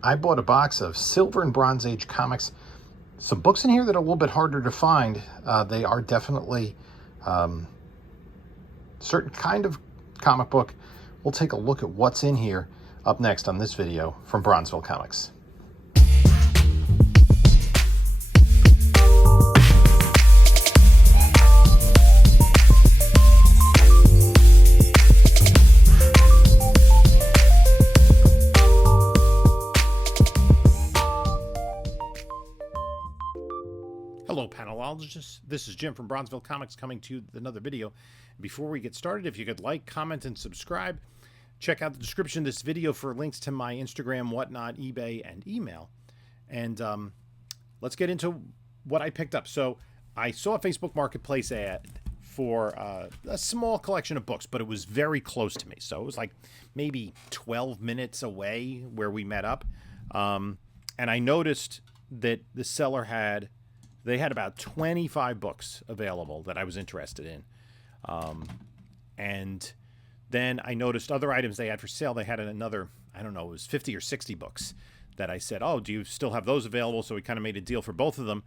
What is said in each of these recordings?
I bought a box of Silver and Bronze Age comics. Some books in here that are a little bit harder to find. They are definitely certain kind of comic book. We'll take a look at what's in here up next on this video from Bronzeville Comics. Hello, panelologists. This is Jim from Bronzeville Comics coming to you with another video. Before we get started, if you could like, comment, and subscribe, check out the description of this video for links to my Instagram, whatnot, eBay, and email. And let's get into what I picked up. So I saw a Facebook Marketplace ad for a small collection of books, but it was very close to me. So it was like maybe 12 minutes away where we met up. And I noticed that the seller had about 25 books available that I was interested in. And then I noticed other items they had for sale. They had another, I don't know, it was 50 or 60 books that I said, oh, do you still have those available? So we kind of made a deal for both of them.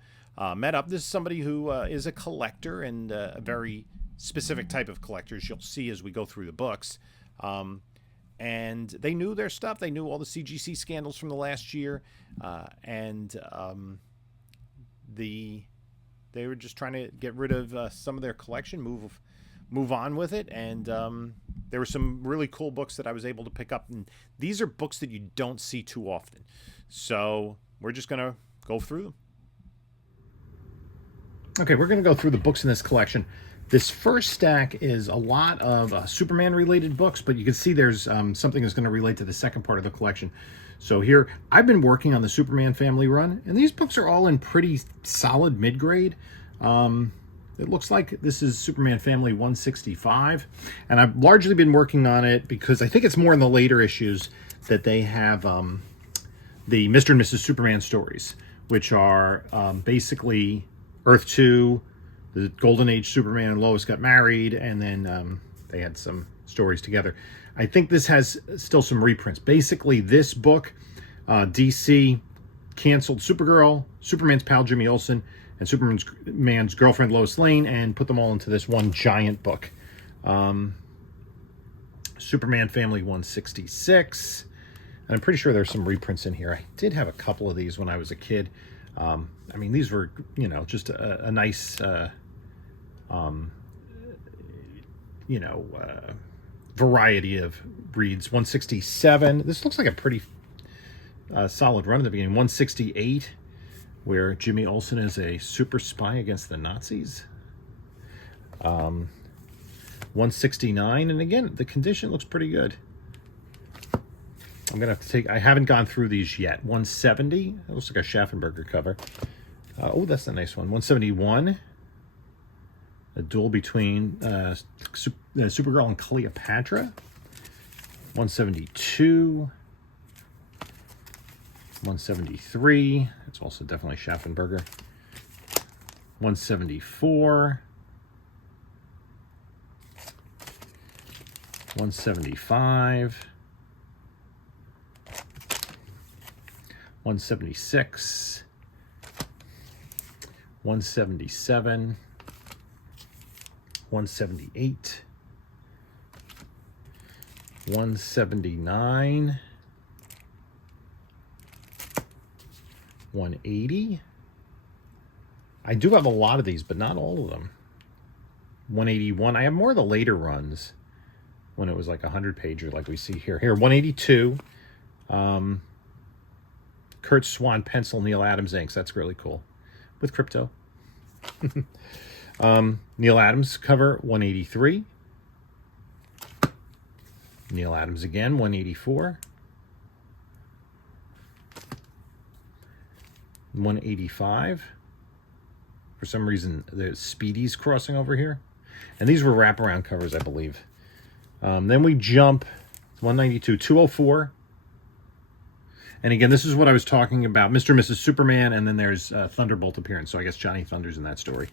Met up. This is somebody who is a collector and a very specific type of collectors you'll see as we go through the books. And they knew their stuff. They knew all the CGC scandals from the last year. They were just trying to get rid of some of their collection, move on with it, and there were some really cool books that I was able to pick up, and these are books that you don't see too often, so we're just gonna go through them. Okay, we're gonna go through the books in this collection. This first stack is a lot of Superman related books, but you can see there's something that's going to relate to the second part of the collection. So here, I've been working on the Superman family run, and these books are all in pretty solid mid-grade. It looks like this is Superman Family 165, and I've largely been working on it because I think it's more in the later issues that they have the Mr. and Mrs. Superman stories, which are basically Earth 2, the Golden Age Superman and Lois got married, and then they had some stories together. I think this has still some reprints. Basically, this book, DC canceled Supergirl, Superman's pal Jimmy Olsen, and Superman's girlfriend Lois Lane, and put them all into this one giant book. Superman Family 166. And I'm pretty sure there's some reprints in here. I did have a couple of these when I was a kid. I mean, these were, you know, just a nice, variety of reads. 167. This looks like a pretty solid run at the beginning. 168, where Jimmy Olsen is a super spy against the Nazis. 169, and again, the condition looks pretty good. I'm gonna have to take. I haven't gone through these yet. 170. It looks like a Schaffenberger cover. Oh, that's a nice one. 171. A duel between Supergirl and Cleopatra. 172. 173. It's also definitely Schaffenberger. 174. 175. 176. 177. 178, 179, 180. I do have a lot of these, but not all of them. 181. I have more of the later runs when it was like 100-pager like we see here. Here, 182. Kurt Swan pencil, Neil Adams inks. That's really cool. With Crypto. Neil Adams cover 183. Neil Adams again 184. 185. For some reason there's Speedy's crossing over here, and these were wraparound covers, I believe. Then we jump 192, 204. And again, this is what I was talking about, Mr. and Mrs. Superman, and then there's Thunderbolt appearance. So I guess Johnny Thunder's in that story.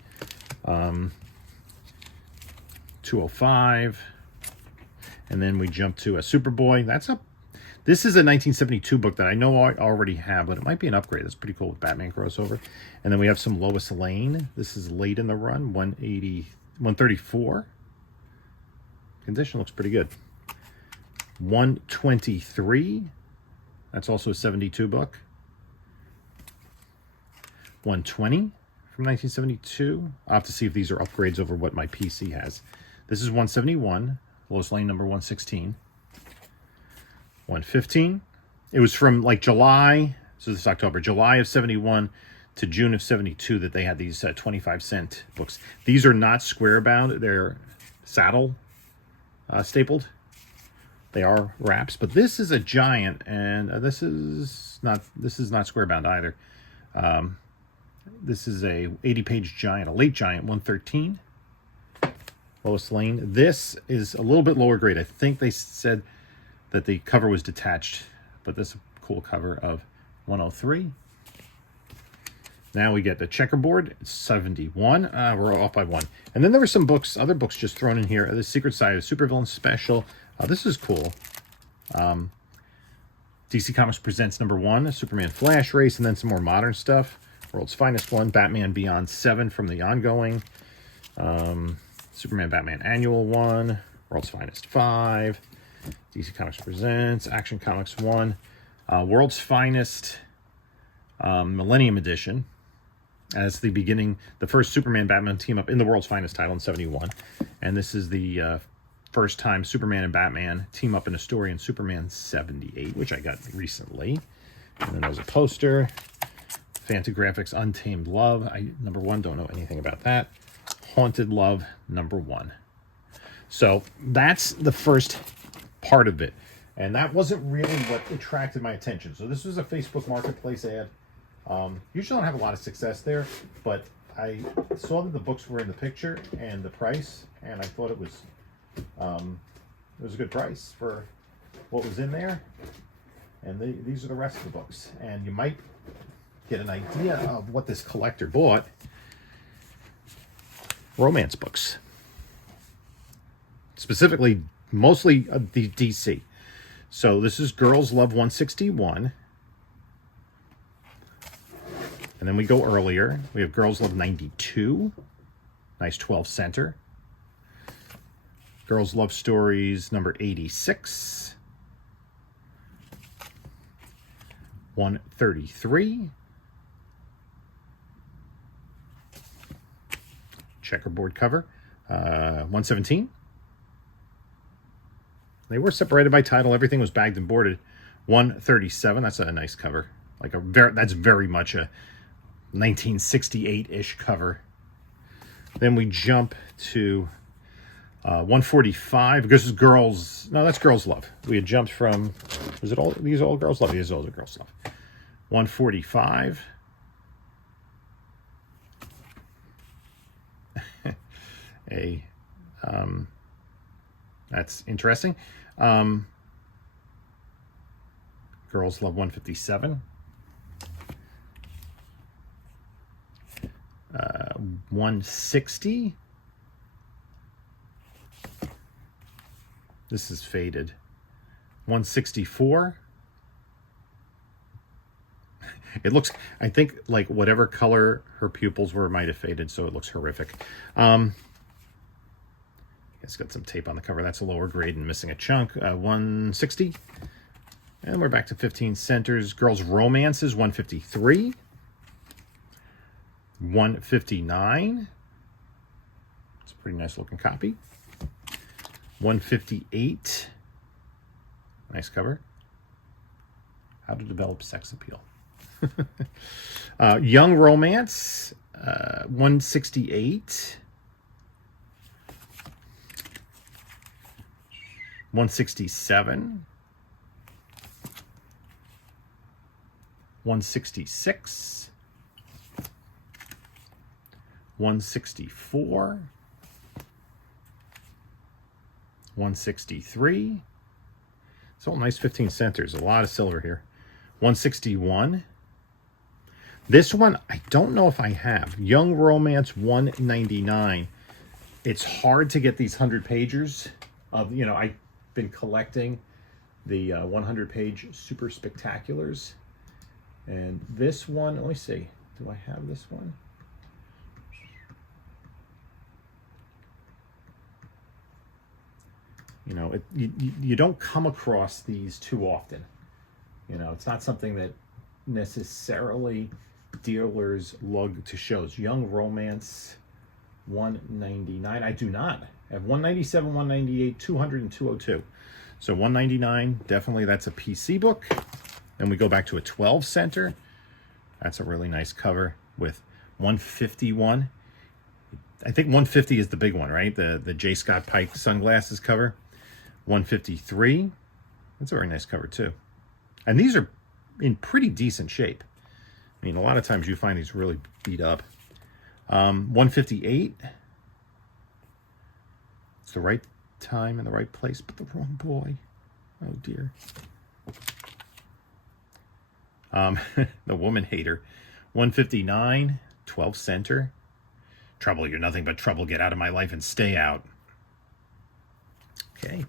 205. And then we jump to a Superboy. This is a 1972 book that I know I already have, but it might be an upgrade. That's pretty cool with Batman crossover. And then we have some Lois Lane. This is late in the run, 134. Condition looks pretty good. 123. That's also a 72 book. 120 from 1972. I'll have to see if these are upgrades over what my PC has. This is 171. Lois Lane number 116. 115. It was from like July, so this is October, July of 71 to June of 72 that they had these 25-cent books. These are not square bound. They're saddle stapled. They are wraps, but this is a giant, and this is not square bound either. This is a 80-page giant, a late giant, 113. Lois Lane. This is a little bit lower grade. I think they said that the cover was detached, but this is a cool cover of 103. Now we get the checkerboard, 71. We're off by one. And then there were some books, other books just thrown in here. The Secret Side of Supervillain Special. This is cool. DC Comics Presents #1, a Superman Flash Race, and then some more modern stuff. World's Finest 1, Batman Beyond 7 from the ongoing. Superman Batman Annual 1, World's Finest 5, DC Comics Presents, Action Comics 1, World's Finest Millennium Edition, as the beginning, the first Superman Batman team up in the World's Finest title in 71. And this is the first time Superman and Batman team up in a story in Superman 78, which I got recently. And then there's a poster, Fantagraphics Untamed Love, #1, don't know anything about that. Haunted Love #1. So that's the first part of it. And that wasn't really what attracted my attention. So this was a Facebook Marketplace ad. Usually I don't have a lot of success there, but I saw that the books were in the picture and the price, and I thought it was a good price for what was in there. And these are the rest of the books. And you might get an idea of what this collector bought. Romance books. Specifically, mostly the DC. So this is Girls Love 161. And then we go earlier. We have Girls Love 92. Nice 12 center. Girls Love Stories number 86. 133. Checkerboard cover. 117. They were separated by title. Everything was bagged and boarded. 137. That's a nice cover. That's very much a 1968-ish cover. Then we jump to 145. This is Girls. No, that's Girls Love. We had jumped from. Was it all? These are all Girls Love. These are all Girls Love. 145. That's interesting. Girls Love 157. 160. This is faded. 164. It looks, I think, like whatever color her pupils were might have faded, so it looks horrific. It's got some tape on the cover. That's a lower grade and missing a chunk. 160. And we're back to 15 centers. Girls Romances, 153. 159. It's a pretty nice looking copy. 158. Nice cover. How to Develop Sex Appeal. Young Romance, 168. 167. 166. 164. 163. It's all nice 15 centers. A lot of silver here. 161. This one, I don't know if I have. Young Romance 199. It's hard to get these 100-pagers. I've been collecting the 100-page Super Spectaculars. And this one, let me see, do I have this one? You know, you don't come across these too often. You know, it's not something that necessarily dealers lug to shows. Young Romance, 199. I do not. I have 197, 198, 200, and 202. So 199, definitely that's a PC book. Then we go back to a 12 center. That's a really nice cover with 151. I think 150 is the big one, right? The J. Scott Pike sunglasses cover. 153. That's a very nice cover too. And these are in pretty decent shape. I mean, a lot of times you find these really beat up. 158. It's the right time and the right place, but the wrong boy. Oh dear. The Woman Hater. 159. 12 center. Trouble, you're nothing but trouble. Get out of my life and stay out. Okay.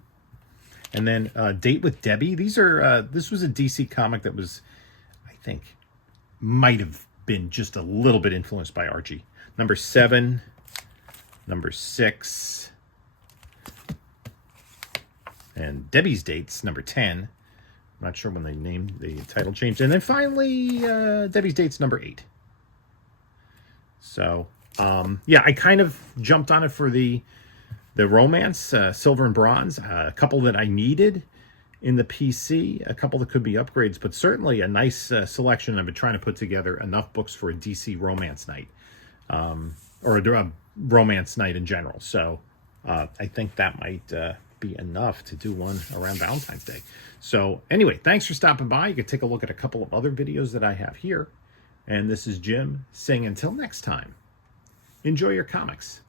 And then Date with Debbie. These are this was a DC comic that was, I think, might have been just a little bit influenced by Archie. Number 7, number 6, and Debbie's Dates, number 10. I'm not sure when they named the title changed. And then finally, Debbie's Dates, number 8. So, yeah, I kind of jumped on it for the romance, silver and bronze, a couple that I needed in the PC, a couple that could be upgrades, but certainly a nice selection. I've been trying to put together enough books for a DC romance night, or a romance night in general. So I think that might be enough to do one around Valentine's Day. So anyway, thanks for stopping by. You can take a look at a couple of other videos that I have here. And this is Jim saying until next time, enjoy your comics.